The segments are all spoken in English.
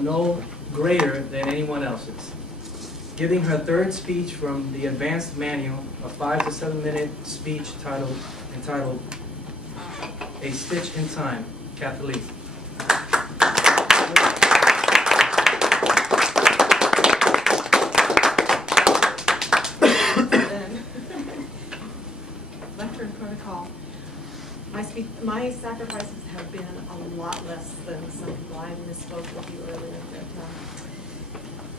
no greater than anyone else's. Giving her third speech from the advanced manual, a 5 to 7 minute speech entitled A Stitch in Time, Cathy Lee. Lectern protocol. My sacrifices have been a lot less than some people. I misspoke with you earlier, but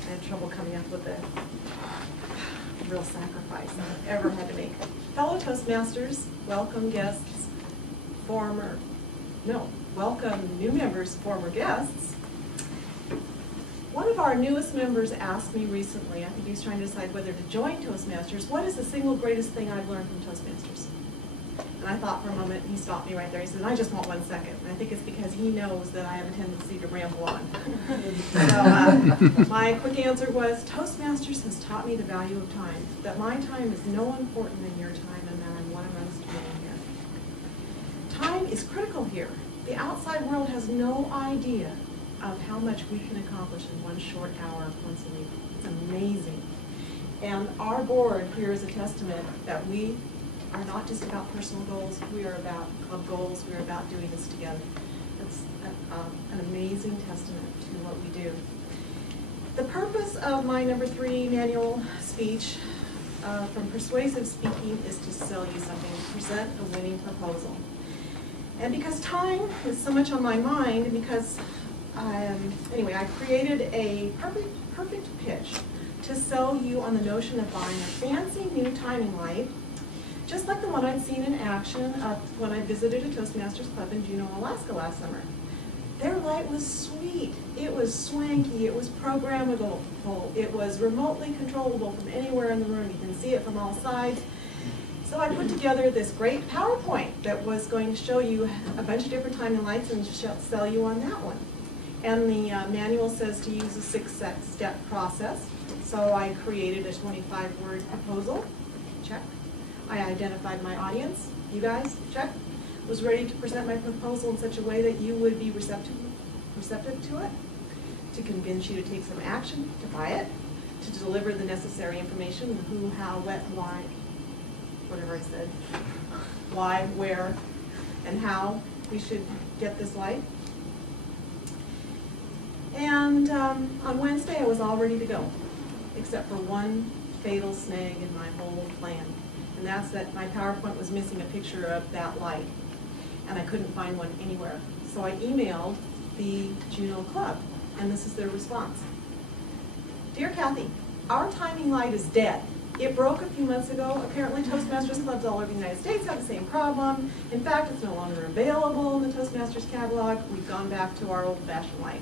I had trouble coming up with a real sacrifice I've ever had to make. Fellow Toastmasters, welcome guests, welcome new members, former guests. One of our newest members asked me recently, I think he was trying to decide whether to join Toastmasters, what is the single greatest thing I've learned from Toastmasters? And I thought for a moment, he stopped me right there. He said, I just want 1 second. And I think it's because he knows that I have a tendency to ramble on. So my quick answer was, Toastmasters has taught me the value of time, that my time is no more important than your time, and that I'm one amongst many here. Time is critical here. The outside world has no idea of how much we can accomplish in 1 short hour once a week. It's amazing. And our board here is a testament that we are not just about personal goals, we are about club goals, we are about doing this together. It's an amazing testament to what we do. The purpose of my number 3 manual speech from Persuasive Speaking is to sell you something, present a winning proposal. And because time is so much on my mind, and because anyway, I created a perfect pitch to sell you on the notion of buying a fancy new timing light, just like the one I'd seen in action when I visited a Toastmasters club in Juneau, Alaska last summer. Their light was sweet. It was swanky. It was programmable. It was remotely controllable from anywhere in the room. You can see it from all sides. So I put together this great PowerPoint that was going to show you a bunch of different timing lights and sell you on that one. And the manual says to use a 6-step process. So I created a 25-word proposal. Check. I identified my audience. You guys, check. Was ready to present my proposal in such a way that you would be receptive to it, to convince you to take some action, to buy it, to deliver the necessary information, who, how, what, why, whatever I said, why, where, and how we should get this light. And on Wednesday, I was all ready to go, except for one fatal snag in my whole plan. And that's that my PowerPoint was missing a picture of that light, and I couldn't find one anywhere. So I emailed the Juneau Club, and this is their response. Dear Cathy, our timing light is dead. It broke a few months ago. Apparently Toastmasters clubs all over the United States have the same problem. In fact, it's no longer available in the Toastmasters catalog. We've gone back to our old-fashioned light.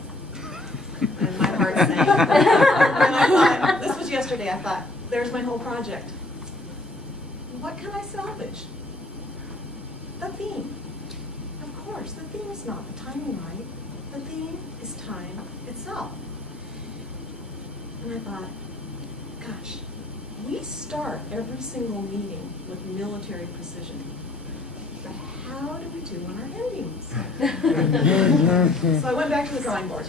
And my heart sank. And I thought, this was yesterday, I thought, there's my whole project. What can I salvage? The theme. Of course, the theme is not the timing light. The theme is time itself. And I thought, gosh, we start every single meeting with military precision. But how do we do on our endings? So I went back to the drawing board.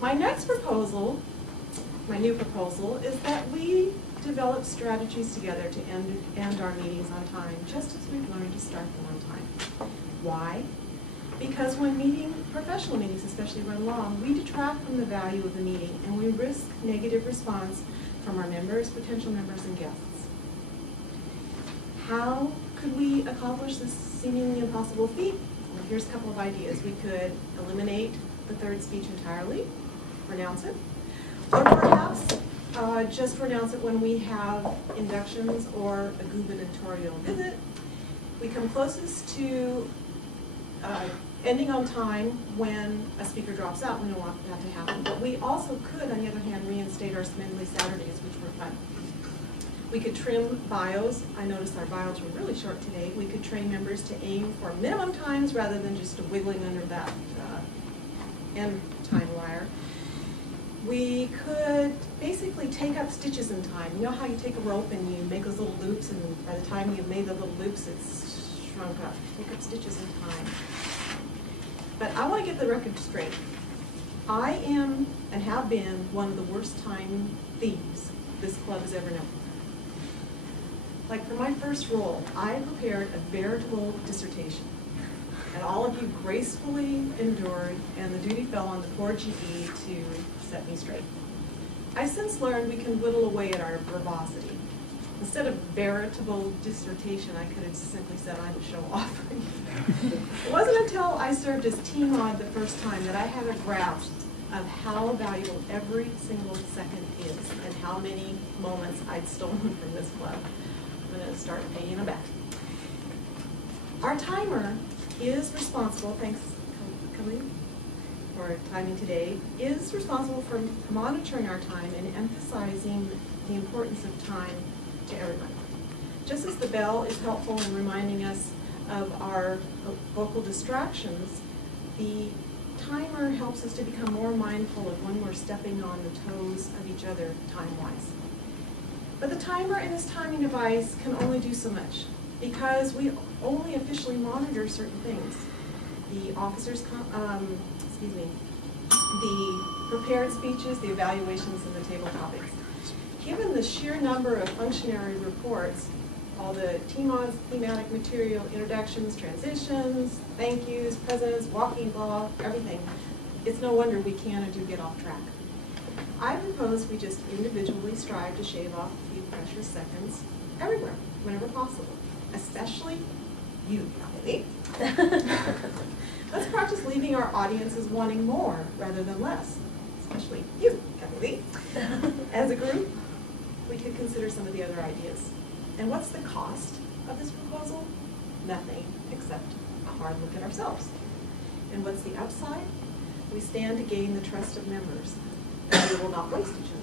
My next proposal, my new proposal, is that we develop strategies together to end our meetings on time, just as we've learned to start them on time. Why? Because when professional meetings especially run long, we detract from the value of the meeting, and we risk negative response from our members, potential members, and guests. How could we accomplish this seemingly impossible feat? Well, here's a couple of ideas. We could eliminate the third speech entirely, renounce it, or perhaps just renounce it when we have inductions or a gubernatorial visit. We come closest to ending on time when a speaker drops out. We don't want that to happen. But we also could, on the other hand, reinstate our spindly Saturdays, which were fun. We could trim bios. I noticed our bios were really short today. We could train members to aim for minimum times rather than just wiggling under that end time wire. We could basically take up stitches in time. You know how you take a rope and you make those little loops, and by the time you've made the little loops, it's shrunk up. Take up stitches in time. But I want to get the record straight. I am and have been one of the worst time thieves this club has ever known. Like for my first role, I prepared a veritable dissertation. And all of you gracefully endured, and the duty fell on the poor GE to set me straight. I since learned we can whittle away at our verbosity. Instead of veritable dissertation, I could have simply said I'm a show-off. It wasn't until I served as team mod the first time that I had a grasp of how valuable every single second is and how many moments I'd stolen from this club. I'm going to start paying them back. Our timer is responsible, thanks Kelly for timing today, is responsible for monitoring our time and emphasizing the importance of time to everybody. Just as the bell is helpful in reminding us of our vocal distractions, the timer helps us to become more mindful of when we're stepping on the toes of each other time-wise. But the timer and this timing device can only do so much because we only officially monitor certain things. The officers, the prepared speeches, the evaluations, and the table topics. Given the sheer number of functionary reports, all the TMODs, thematic material, introductions, transitions, thank yous, presidents, walking ball, everything, it's no wonder we can and do get off track. I propose we just individually strive to shave off a few precious seconds everywhere, whenever possible, especially you, Cathy Lee. Let's practice leaving our audiences wanting more rather than less, especially you, Cathy Lee. As a group, we could consider some of the other ideas. And what's the cost of this proposal? Nothing except a hard look at ourselves. And what's the upside? We stand to gain the trust of members, and we will not waste each other.